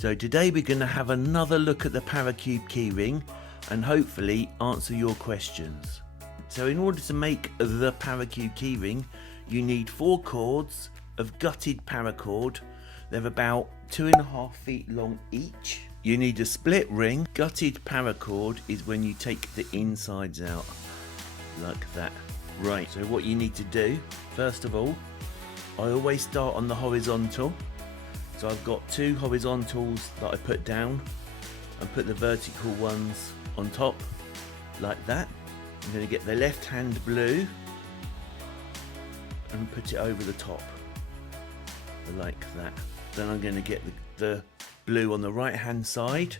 So today we're going to have another look at the Paracube keyring and hopefully answer your questions. So in order to make the Paracube keyring, you need 4 cords of gutted paracord. They're about 2.5 feet long each. You need a split ring. Gutted paracord is when you take the insides out, like that. Right, so what you need to do, first of all, I always start on the horizontal. So I've got 2 horizontals that I put down and put the vertical ones on top, like that. I'm going to get the left hand blue and put it over the top, like that. Then I'm going to get the blue on the right hand side,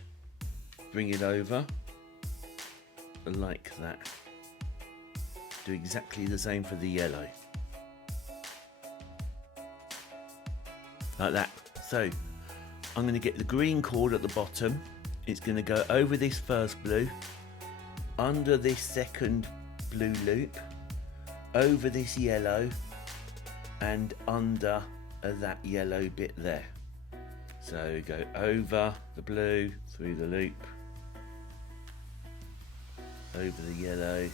bring it over, like that. Do exactly the same for the yellow, like that. So I'm going to get the green cord at the bottom. It's going to go over this first blue, under this second blue loop, over this yellow, and under that yellow bit there. So go over the blue, through the loop, over the yellow,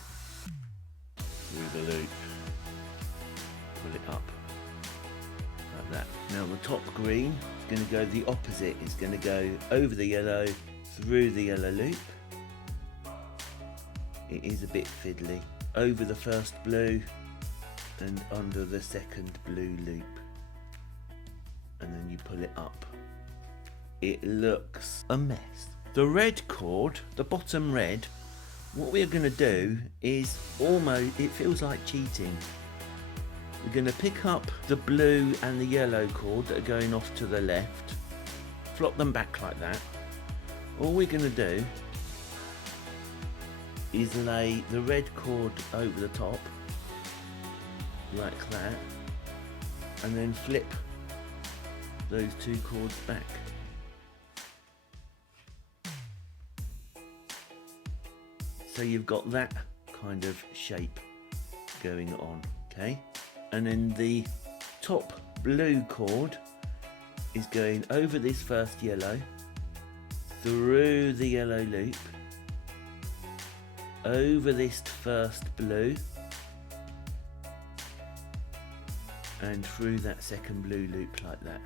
through the loop, pull it up, like that. Now the top green is going to go the opposite. It's going to go over the yellow, through the yellow loop. It is a bit fiddly. Over the first blue and under the second blue loop. And then you pull it up. It looks a mess. The red cord, the bottom red, what we're going to do is almost, it feels like cheating. We're going to pick up the blue and the yellow cord that are going off to the left, flop them back like that. All we're going to do is lay the red cord over the top, like that, and then flip those 2 cords back. So you've got that kind of shape going on, okay? And then the top blue cord is going over this first yellow, through the yellow loop, over this first blue, and through that second blue loop like that.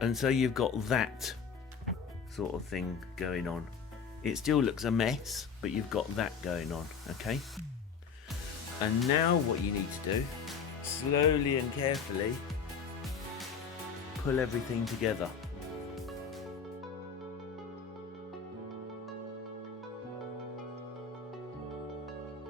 And so you've got that sort of thing going on. It still looks a mess, but you've got that going on, okay? And now what you need to do, slowly and carefully, pull everything together.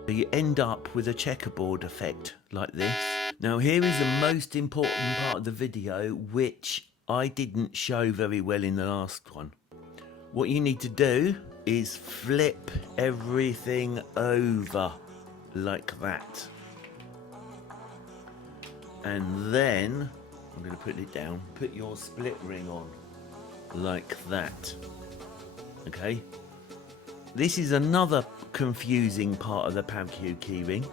So you end up with a checkerboard effect like this. Now here is the most important part of the video, which I didn't show very well in the last one. What you need to do is flip everything over like that. And then, I'm going to put it down, put your split ring on like that. Okay? This is another confusing part of the Paracube keyring,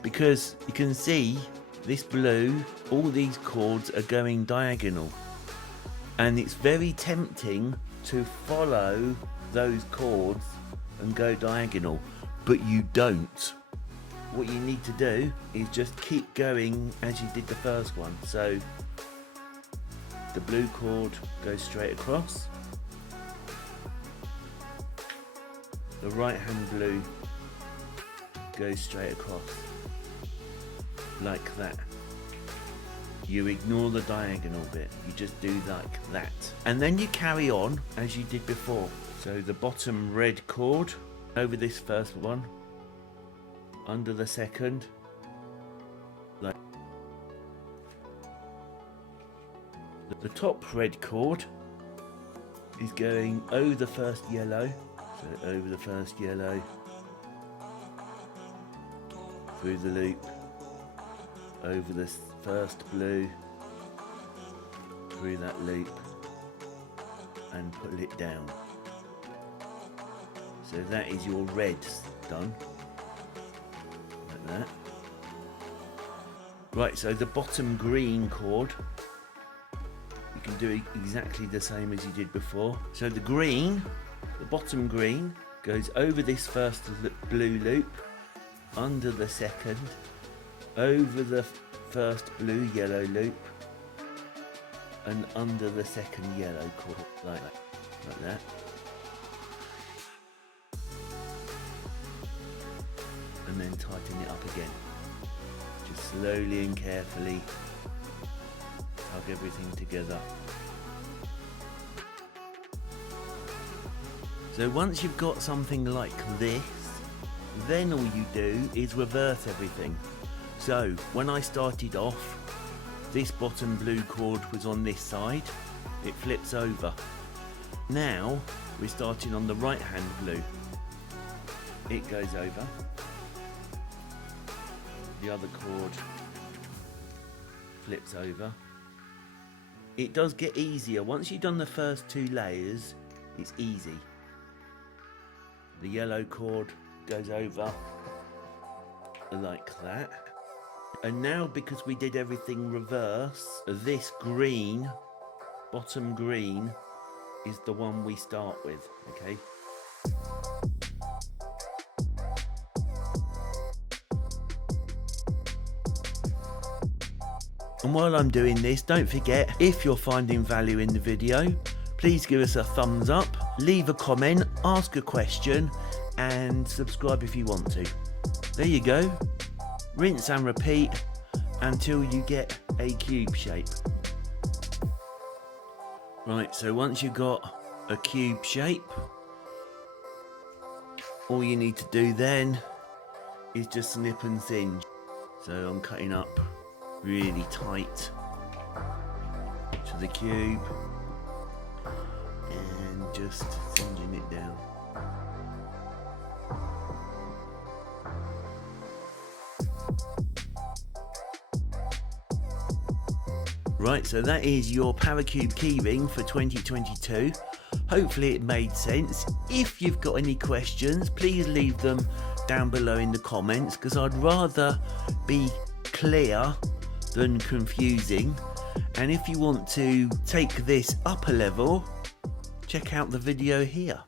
because you can see this blue, all these cords are going diagonal, and it's very tempting to follow those cords and go diagonal, but you don't. What you need to do is just keep going as you did the first one. So the blue cord goes straight across, the right hand blue goes straight across, like that. You ignore the diagonal bit, you just do like that. And then you carry on as you did before. So the bottom red cord over this first one, under the second, like the top red cord is going over the first yellow, so over the first yellow, through the loop, over the first blue, through that loop, and pull it down. So that is your reds done, like that. Right, so the bottom green cord, you can do exactly the same as you did before. So the green, the bottom green, goes over this first blue loop, under the second, over the first blue yellow loop, and under the second yellow cord, like that. And then tighten it up again. Just slowly and carefully tug everything together. So once you've got something like this, then all you do is reverse everything. So when I started off, this bottom blue cord was on this side, it flips over. Now we're starting on the right hand blue. It goes over. The other cord flips over. It does get easier. Once you've done the first 2 layers, it's easy. The yellow cord goes over like that. And now, because we did everything reverse, this green, bottom green, is the one we start with, okay? And while I'm doing this, don't forget, if you're finding value in the video, please give us a thumbs up, leave a comment, ask a question, and subscribe if you want to. There you go. Rinse and repeat until you get a cube shape. Right, so once you've got a cube shape, all you need to do then is just snip and singe. So I'm cutting up really tight to the cube and just singeing it down. Right, so that is your Paracube keyring for 2022. Hopefully it made sense. If you've got any questions, please leave them down below in the comments, because I'd rather be clear than confusing. And if you want to take this up a level, check out the video here.